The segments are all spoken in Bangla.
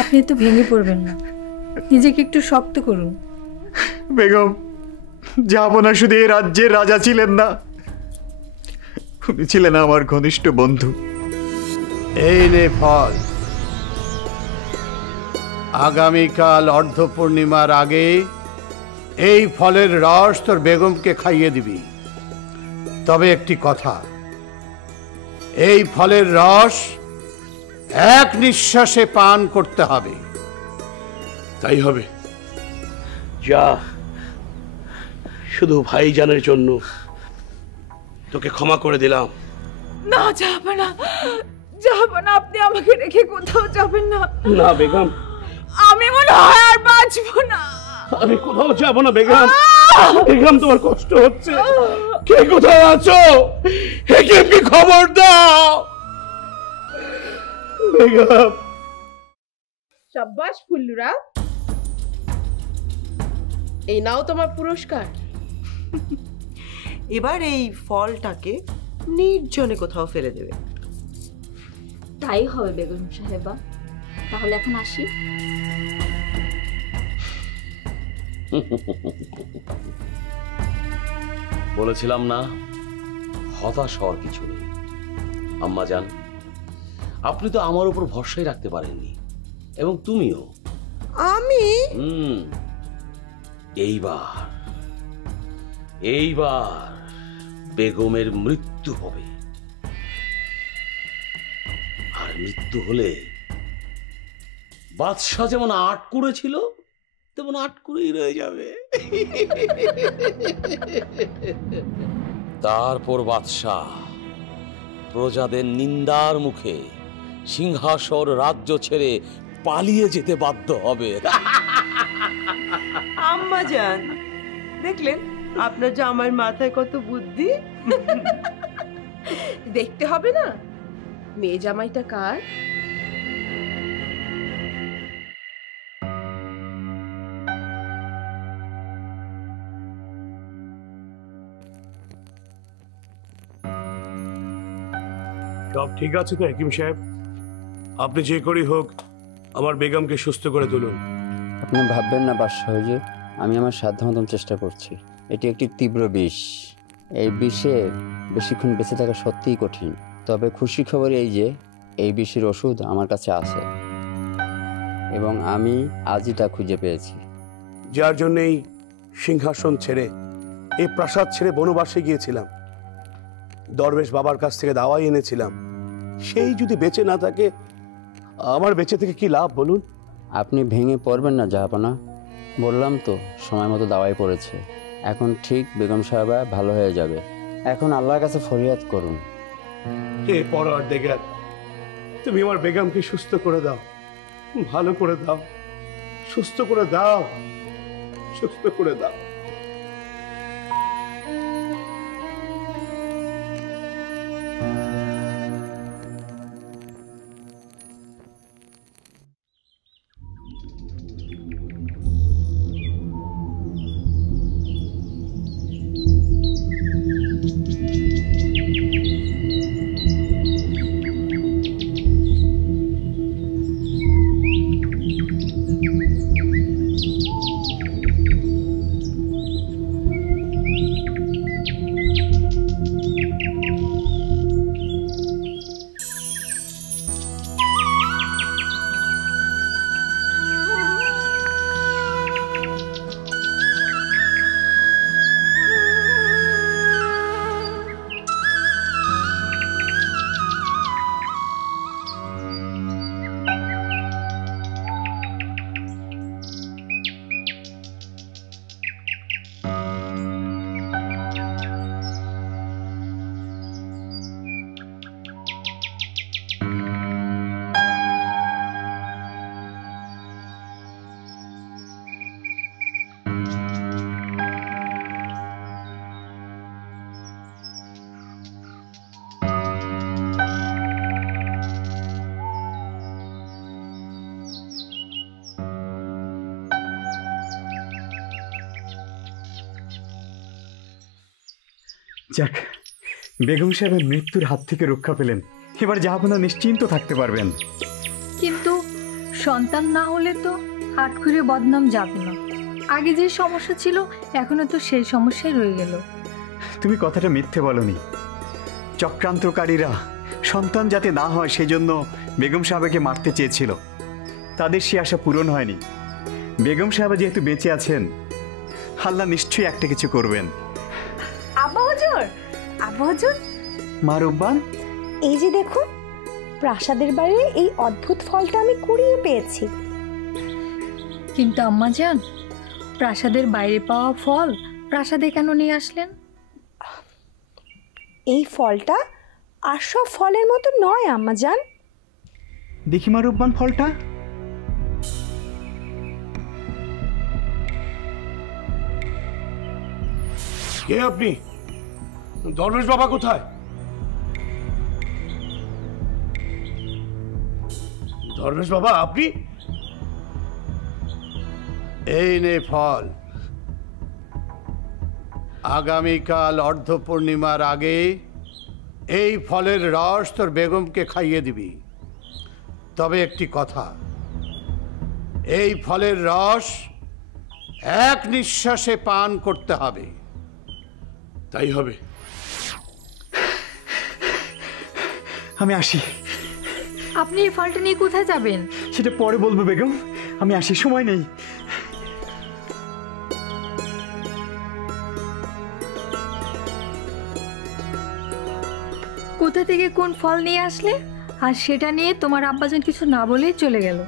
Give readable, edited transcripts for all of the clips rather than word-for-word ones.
আপনি তো ভেঙে পড়বেন না, নিজেকে একটু শক্ত করুন। বেগম, জাহাপনা শুধু এই রাজ্যের রাজা ছিলেন না, উনি ছিলেন আমার ঘনিষ্ঠ বন্ধু। এই নে ফল, আগামীকাল অর্ধপূর্ণিমার আগে এই ফলের রস তোর বেগমকে খাইয়ে দিবি। তবে একটি কথা, এই ফলের রস এক নিঃশ্বাসে পান করতে হবে। তাই হবে। যা, শুধু ভাইজানের জন্য তোকে ক্ষমা করে দিলাম। না যাবে না, যাবে না, আপনি আমাকে রেখে কোথাও যাবেন না। না বেগম, আমি মনে হয় আর বাঁচবো না। আমি কোথাও যাব না বেগম। বেগম, তোমার কষ্ট হচ্ছে, কে কোথায় আছো? একে কি খবর দাও বেগম। সাব্বাস ফুল্লুরা, এই নাও তোমার পুরস্কার। এবার এই ফলটাকে নির্জনে কোথাও ফেলে দেবে। তাই হবে বেগম সাহেবা, তাহলে এখন আসি। বলেছিলাম না, হতাশ হওয়ার কিছু নেই। আম্মা জান, আপনি তো আমার উপর ভরসাই রাখতে পারেননি, এবং তুমিও। আমি এইবার বেগমের মৃত্যু হবে, আর মৃত্যু হলে বাদশাহ যেমন আটকুড়ে ছিল তেমন আটকুড়েই রয়ে যাবে। তারপর বাদশাহ প্রজাদের নিন্দার মুখে সিংহাসন রাজ্য ছেড়ে পালিয়ে যেতে বাধ্য হবে। আম্মা জান, দেখলেন আপনার জামাইয়ের মাথায় কত বুদ্ধি। দেখতে হবে না মেয়ে জামাইটা কার। সব ঠিক আছে তো হাকিম সাহেব? আপনি যে করেই হোক আমার বেগমকে সুস্থ করে তুলুন। আপনি ভাববেন না বাদশাহ হুজুর, আমি আমার সাধ্যমতো চেষ্টা করছি। এটি একটি তীব্র বিষ, এই বিষে বেশিক্ষণ বেঁচে থাকা সত্যিই কঠিন। তবে খুশি খবর এই যে এই বিষের ওষুধ আমার কাছে আছে, এবং আমি আজই তা খুঁজে পেয়েছি। যার জন্য এই সিংহাসন ছেড়ে, এই প্রাসাদ ছেড়ে বনবাসে গিয়েছিলাম, দরবেশ বাবার কাছ থেকে দাওয়াই এনেছিলাম, সেই যদি বেঁচে না থাকে, আমার বেঁচে থেকে কি লাভ বলুন? আপনি ভেঙে পড়বেন না জাহাপনা, বললাম তো সময় মতো দাওয়াই পড়েছে। এখন ঠিক বেগম সাহেবা ভালো হয়ে যাবে। এখন আল্লাহর কাছে ফরিয়াদ করুন। হে পরওয়ারদিগার, তুমি আমার বেগমকে সুস্থ করে দাও, ভালো করে দাও, সুস্থ করে দাও, সুস্থ করে দাও। যাক, বেগম সাহেবের মৃত্যুর হাত থেকে রক্ষা পেলেন। এবার জাহাপনা নিশ্চিন্ত থাকতে পারবেন। কিন্তু সন্তান না হলে তো আটকুরে বদনাম যাবে না। আগে যে সমস্যা ছিল এখনো তো সেই সমস্যাই রয়ে গেল। তুমি কথাটা মিথ্যে বলনি। চক্রান্তকারীরা সন্তান যাতে না হয় সেজন্য বেগম সাহেবকে মারতে চেয়েছিল। তাদের সে আশা পূরণ হয়নি। বেগম সাহেব যেহেতু বেঁচে আছেন, আল্লাহ নিশ্চয়ই একটা কিছু করবেন। আব্বা হুজুর, আব্বা হুজুর, মা রূপবান, এই যে দেখুন, প্রাসাদের বাইরে এই অদ্ভুত ফলটা আমি কুড়িয়ে পেয়েছি। কিন্তু আম্মা জান, প্রাসাদের বাইরে পাওয়া ফল প্রাসাদে কেন নিয়ে আসলেন? এই ফলটা আর সব ফলের মতো নয় আম্মা জান। দেখি মা রূপবান ফলটা। কে আপনি? দরবেশ বাবা কোথায়? দরবেশ বাবা আপনি? এই নে ফল। আগামীকাল অর্ধপূর্ণিমার আগে এই ফলের রস তোর বেগমকে খাইয়ে দিবি। তবে একটি কথা, এই ফলের রস এক নিঃশ্বাসে পান করতে হবে। তাই হবে। আমি আসি। আপনি এই ফলটা নিয়ে কোথায় যাবেন? সেটা পরে বলবো বেগম, আমি আসি, সময় নেই। কোথা থেকে কোন ফল নিয়ে আসলে, আর সেটা নিয়ে তোমার আব্বাজান কিছু না বলেই চলে গেল।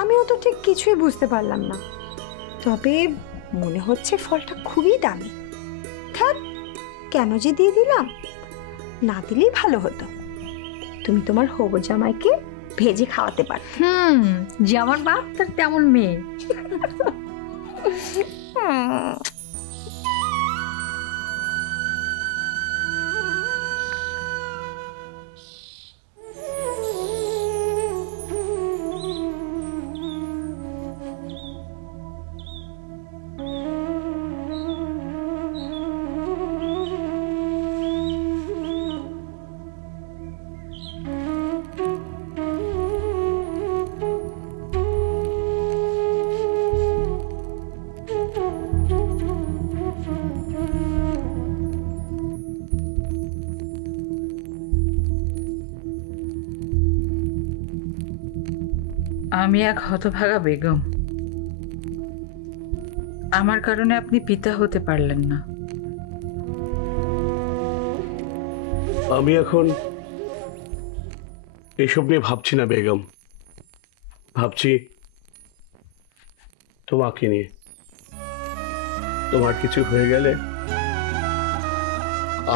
আমিও তো ঠিক কিছুই বুঝতে পারলাম না, তবে মনে হচ্ছে ফলটা খুবই দামি। থাক, কেন যে দিয়ে দিলাম, না দিলেই ভালো হতো। তুমি তোমার হবু জামাইকে ভেজে খাওয়াতে পারতে। যেমন বাপ তার তেমন মেয়ে। আমি এক হতভাগা বেগম। আমার কারণে আপনি পিতা হতে পারলেন না। আমি এখন এসব নিয়ে ভাবছি না বেগম, ভাবছি তোমাকে নিয়ে। তোমার কিছু হয়ে গেলে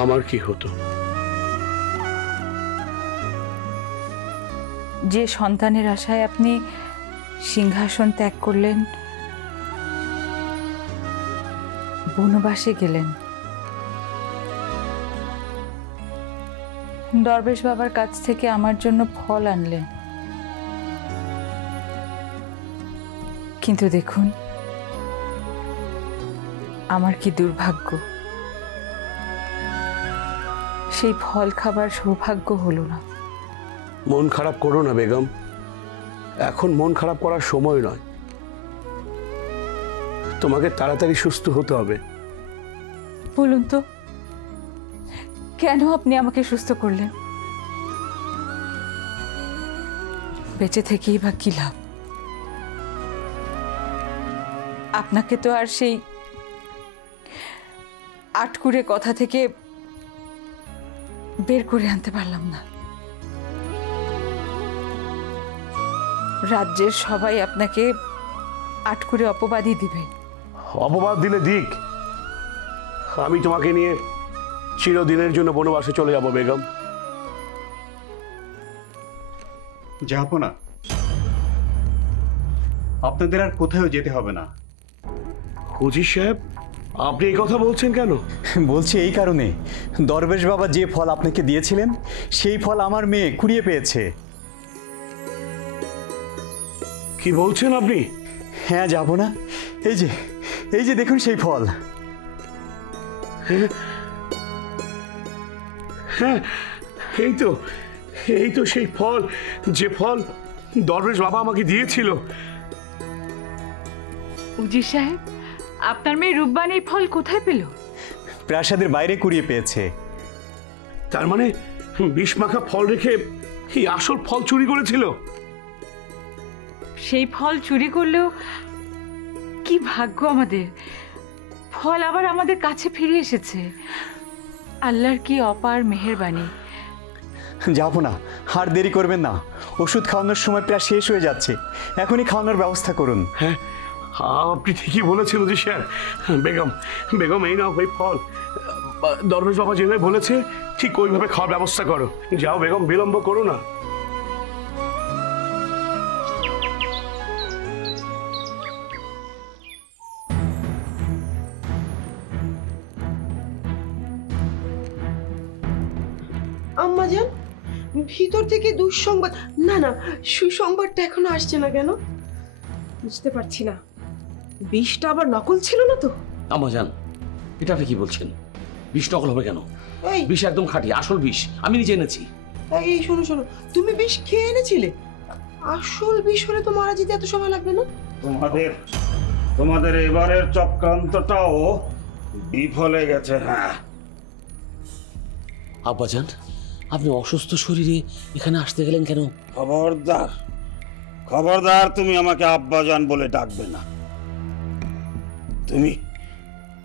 আমার কি হতো? যে সন্তানের আশায় আপনি সিংহাসন ত্যাগ করলেন, বনবাসে গেলেন, দরবেশ বাবার কাছ থেকে আমার জন্য ফল আনলেন, কিন্তু দেখুন আমার কি দুর্ভাগ্য, সেই ফল খাবার সৌভাগ্য হলো না। মন খারাপ করো না বেগম, এখন মন খারাপ করার সময় নয়। তোমাকে তাড়াতাড়ি সুস্থ হতে হবে। বলুন তো, কেন আপনি আমাকে সুস্থ করলেন? বেঁচে থেকেই বা কি লাভ? আপনাকে তো আর সেই আটকুরে কথা থেকে বের করে আনতে পারলাম না। রাজ্যের সবাই আপনাকে আটকুরে অপবাদই দিবে। অপবাদ দিলে দিক, আমি তোমাকে নিয়ে চিরদিনের জন্য বনবাসে চলে যাব বেগম। যাবো না, আপনাদের আর কোথাও যেতে হবে না। হুজির সাহেব, আপনি এই কথা বলছেন কেন? বলছি এই কারণে, দরবেশ বাবা যে ফল আপনাকে দিয়েছিলেন সেই ফল আমার মেয়ে কুড়িয়ে পেয়েছে। কি বলছেন আপনি? হ্যাঁ, যাব না। এই যে দেখুন সেই ফল। হ্যাঁ, এই তো সেই ফল, যে ফল দরবেশ বাবা আমাকে দিয়েছিল। উজির সাহেব, আপনার মেয়ে রূপবান এই ফল কোথায় পেল? প্রাসাদের বাইরে কুড়িয়ে পেয়েছে। তার মানে বিষ মাখা ফল রেখে এই আসল ফল চুরি করেছিল। সেই ফল চুরি করলেও কি ভাগ্য আমাদের, ফল আবার আমাদের কাছে ফিরে এসেছে। আল্লাহর কি অপার মেহেরবানি। যাবো না, আর দেরি করবেন না। ওষুধ খাওয়ানোর সময় প্রায় শেষ হয়ে যাচ্ছে, এখনই খাওয়ানোর ব্যবস্থা করুন। হ্যাঁ, আপনি ঠিকই বলেছেন উজির সাহেব। বেগম, বেগম এই নাও ওই ফল। দরবেশ বাবা যেভাবে বলেছে ঠিক ওইভাবে খাওয়ার ব্যবস্থা করো। যাও বেগম, বিলম্ব করো না। আম্মাজান, ভিতর থেকে দুঃসংবাদ, না না সুসংবাদটা এখনো আসছে না কেন? বুঝতে পারছি না, বিষটা আবার নকল ছিল না তো? আম্মাজান, এটা আপনি কি বলছেন? বিষ নকল হবে কেন? এই বিষ একদম খাঁটি, আসল বিষ, আমি নিজে এনেছি। এই শোনো শোনো, তুমি বিষ খেয়ে এনেছিলে? আসল বিষ হলে তো মারা যেতে এত সময় লাগবে না। তোমাদের এবারের চক্রান্তটাও বিফলে গেছে। হ্যাঁ আব্বাজান, আপনি অসুস্থ শরীরে এখানে আসতে গেলেন কেন? খবরদার, খবরদার, তুমি আমাকে আব্বাজান বলে ডাকবে না।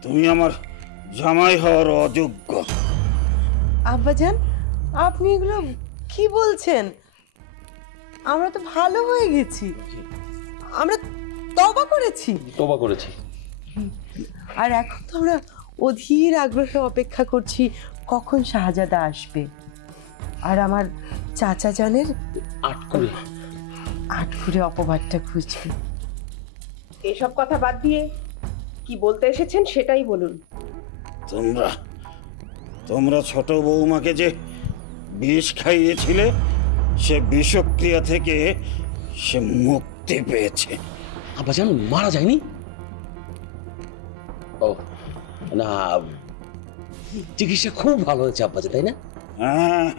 তুমি আমার জামাই হওয়ার অযোগ্য। আব্বাজান, আপনি এগুলো কি বলছেন? আমরা তো ভালো হয়ে গেছি, আমরা তওবা করেছি। তওবা করেছি। আর এখন তো আমরা অধীর আগ্রহে অপেক্ষা করছি কখন শাহজাদা আসবে আর আমার চাচা জানের আটকুরে অপবাদটা খুঁজবে। এসব কথা বাদ দিয়ে কি বলতে এসেছেন সেটাই বলুন। তোমরা ছোট বৌমাকে যে বিষ খাইয়েছিলে, সে বিষক্রিয়া থেকে সে মুক্তি পেয়েছে। আব্বাজান মারা যায়নি? ও না, চিকিৎসা খুব ভালো হয়েছে আব্বাজান, তাই না? হ্যাঁ,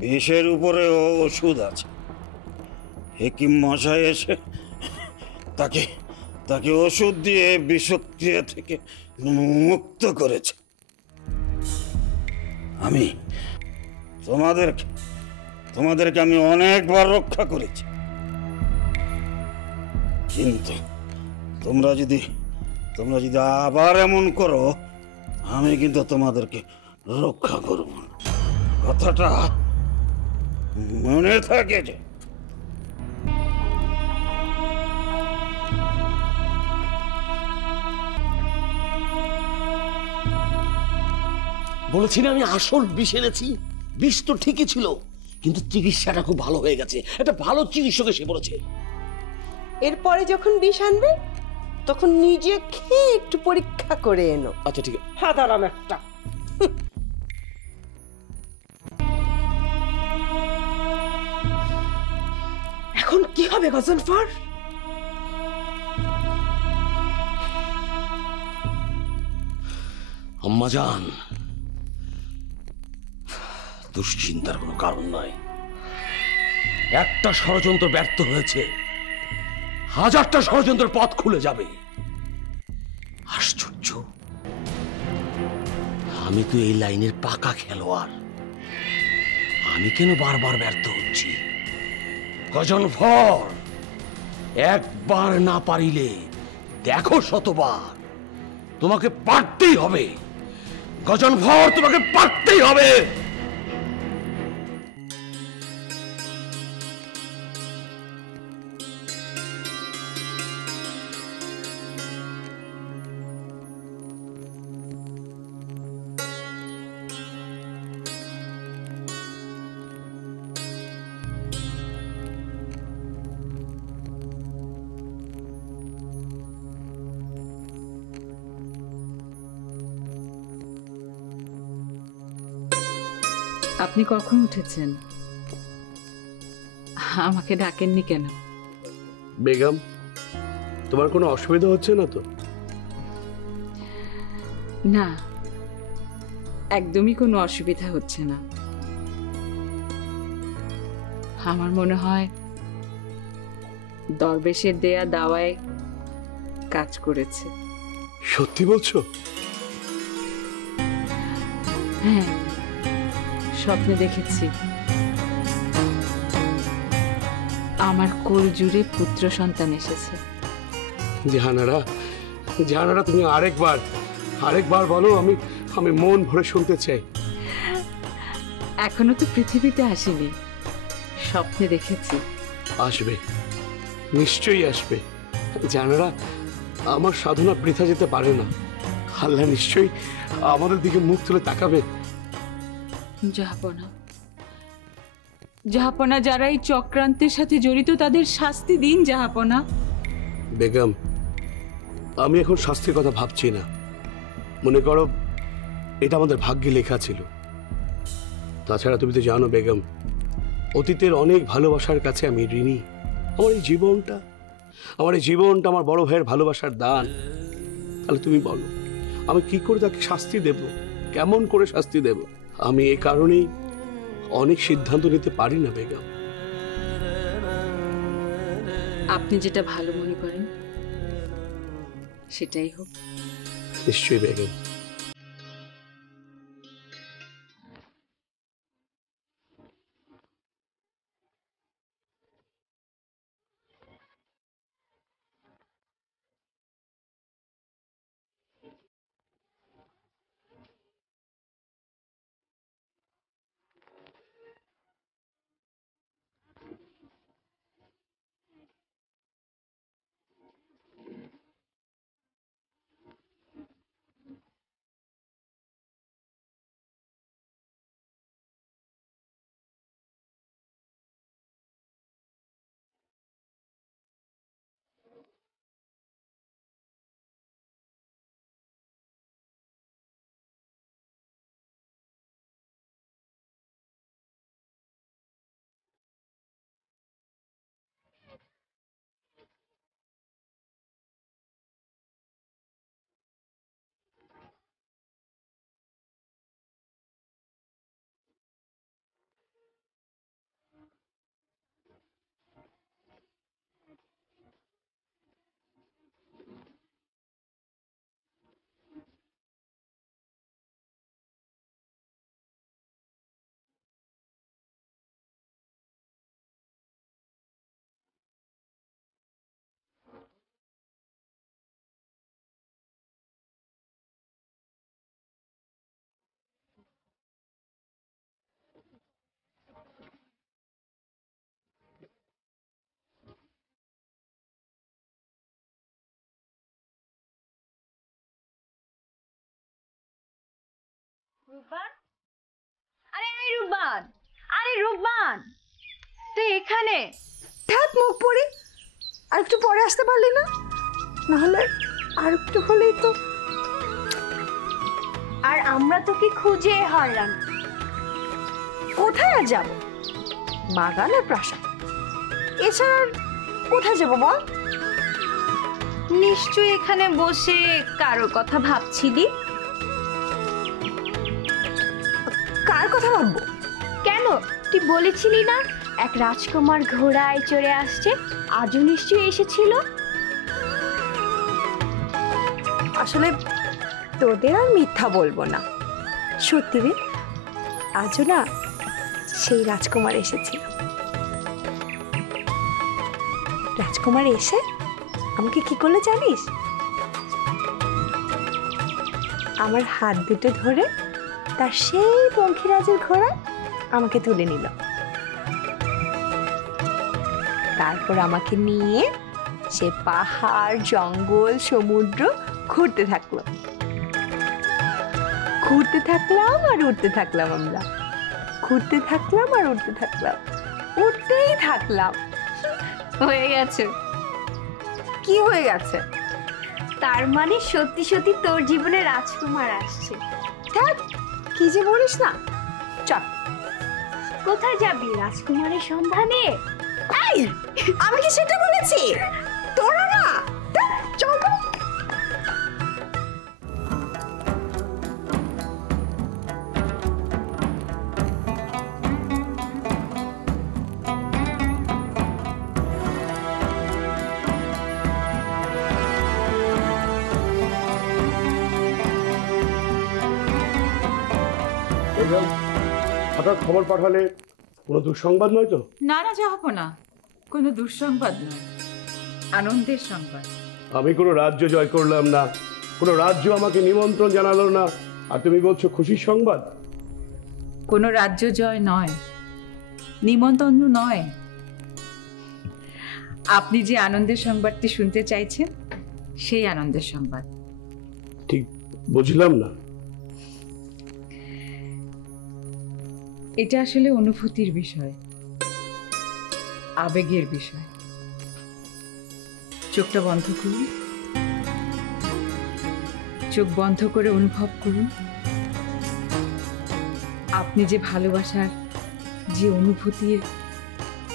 বিষের উপরেও ওষুধ আছে। হেকিম মশাই এসে তাকে ওষুধ দিয়ে বিষক্রিয়া থেকে মুক্ত করেছে। আমি তোমাদেরকে আমি অনেকবার রক্ষা করেছি, কিন্তু তোমরা যদি আবার এমন করো, আমি কিন্তু তোমাদেরকে রক্ষা করব না। কথাটা মনে থাকে যে। বলেছি না আমি আসল বিষ এনেছি। বিষ তো ঠিকই ছিল, কিন্তু চিকিৎসাটা খুব ভালো হয়ে গেছে। একটা ভালো চিকিৎসক এসে বলেছে। এরপরে যখন বিষ আনবে তখন নিজে খেয়ে একটু পরীক্ষা করে এনো। আচ্ছা ঠিক আছে। সাধারণ একটা। এখন কি হবে গজনফর? আম্মাজান, দুশ্চিন্তার কোনো কারণ নাই। একটা ষড়যন্ত্র ব্যর্থ হয়েছে, হাজারটা ষড়যন্ত্রের পথ খুলে যাবে। আশ্চর্য, আমি তো এই লাইনের পাকা খেলোয়াড়, আমি কেন বারবার ব্যর্থ হচ্ছি? গজনফর, একবার না পারিলে দেখো শতবার। তোমাকে পারতেই হবে গজনফর, তোমাকে পারতেই হবে। আপনি কখন উঠেছেন? আমাকে ডাকেননি কেন? বেগম, তোমার কোনো অসুবিধা হচ্ছে না তো? না, একদমই কোনো অসুবিধা হচ্ছে না। আমার মনে হয় দরবেশের দেয়া দাওয়ায় কাজ করেছে। সত্যি বলছো? হ্যাঁ, স্বপ্নে দেখেছি আমার কোল জুড়ে পুত্র সন্তান এসেছে। জাহানারা, জাহানারা, তুমি আরেকবার বলো, আমি মন ভরে শুনতে চাই। এখনো তো পৃথিবীতে আসেনি, স্বপ্নে দেখেছি। আসবে, নিশ্চয়ই আসবে। জাহানারা, আমার সাধনা বৃথা যেতে পারে না। আল্লাহ নিশ্চয়ই আমাদের দিকে মুখ তুলে তাকাবে। জাহাপনা, জাহাপনা, যারা এই চক্রান্তের সাথে জড়িত তাদের শাস্তি দিন জাহাপনা। বেগম, আমি এখন শাস্তির কথা ভাবছি না। মনে করো এটা আমাদের ভাগ্যে লেখা ছিল। তাছাড়া তুমি তো জানো বেগম, অতীতের অনেক ভালোবাসার কাছে আমি ঋণী। আমার এই জীবনটা আমার বড় ভাইয়ের ভালোবাসার দান। তাহলে তুমি বলো, আমি কি করে তাকে শাস্তি দেব? কেমন করে শাস্তি দেব? আমি এই কারণেই অনেক সিদ্ধান্ত নিতে পারি না বেগম। আপনি যেটা ভালো মনে করেন সেটাই হোক। নিশ্চয়ই বেগম। রূপবান, এই রূপবান, রূপবান, তুই এখানে? ধ্যাত, মুখ পড়ে আর একটু পরে আসতে পারলি না? নাহলে আর একটু হলেই তো। আর আমরা তোকে খুঁজে হারলাম। কোথায় আর যাবো? বাগান আর প্রাসাদ, এছাড়া আর কোথায় যাবো বল? নিশ্চয়ই এখানে বসে কারোর কথা ভাবছিলি। কার কথা ভাববো? কেন, তুই বলেছিলি না এক রাজকুমার ঘোড়ায় চড়ে আসছে? আজও নিশ্চয়ই এসেছিল। আসলে তোদের আর মিথ্যা বলবো না, সত্যি রে, আজও না সেই রাজকুমার এসেছিল। রাজকুমার এসে আমাকে কি করলো জানিস? আমার হাত দুটো ধরে তার সেই পঙ্খিরাজের ঘোড়া আমাকে তুলে নিল। তারপর আমাকে নিয়ে সে পাহাড়, জঙ্গল, সমুদ্র ঘুরতে থাকলো। ঘুরতে থাকলাম আর উঠতে থাকলাম, আমরা ঘুরতে থাকলাম আর উঠতে থাকলাম, উঠতেই থাকলাম। হয়ে গেছে। কি হয়ে গেছে? তার মানে সত্যি সত্যি তোর জীবনে রাজকুমার আসছে। ধ্যাৎ, কি যে বলিস না। চল। কোথায় যাবি রাজকুমারের সন্ধানে? এই, আমি কি সেটা বলেছি? তোরা না, ধ্যাৎ, চল তো। বেগম, হঠাৎ খবর পাঠালে কোনো দুঃসংবাদ নয় তো? না না যাব না, কোনো দুঃসংবাদ নয়, আনন্দের সংবাদ। আমি কোনো রাজ্য জয় করলাম না, কোনো রাজ্য আমাকে নিমন্ত্রণ জানালো না, আর তুমি বলছো খুশির সংবাদ? কোনো রাজ্য জয় নয়, নিমন্ত্রণ নয়, আপনি যে আনন্দের সংবাদটি শুনতে চাইছেন সেই আনন্দের সংবাদ। ঠিক বুঝলাম না। এটা আসলে অনুভূতির বিষয়, আবেগের বিষয়। চোখটা বন্ধ করুন, চোখ বন্ধ করে অনুভব করুন আপনি যে ভালোবাসার, যে অনুভূতির,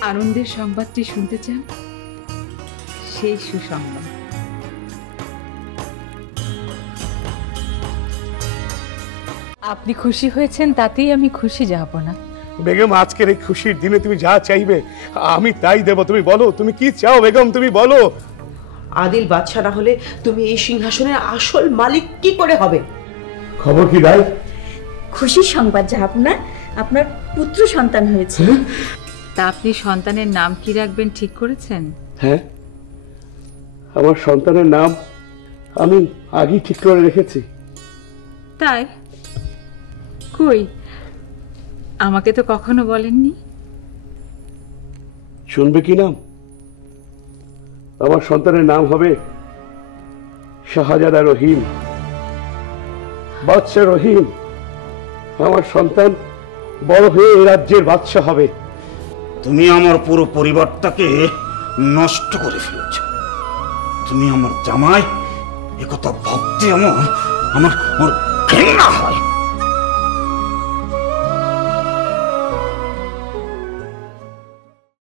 আনন্দের সংবাদটি শুনতে চান, সেই সুসংবাদ। আপনি খুশি হয়েছেন তাতেই আমি খুশি, যাব না। বেগম, আজকের এই খুশির দিনে তুমি যা চাইবে আমি তাই দেব। তুমি বলো, তুমি কি চাও বেগম, তুমি বলো। আদিল বাদশা না হলে তুমি এই সিংহাসনের আসল মালিক কি করে হবে? খবর কি রাই? খুশির সংবাদ জাহাপনা, আপনার পুত্র সন্তান হয়েছে। তা আপনি সন্তানের নাম কি রাখবেন ঠিক করেছেন? হ্যাঁ, আমার সন্তানের নাম আমি আগেই ঠিক করে রেখেছি। তাই? কই, আমাকে তো কখনো বলেননি। শুনবে কি নাম? আমার সন্তানের নাম হবে শাহজাদা রহিম, বাদশা রহিম। আমার সন্তান বড় হয়ে এই রাজ্যের বাদশা হবে। তুমি আমার পুরো পরিবারটাকে নষ্ট করে ফেলেছ। তুমি আমার জামাই, একথা ভাবতে আমার আমার ঘৃণা হয়।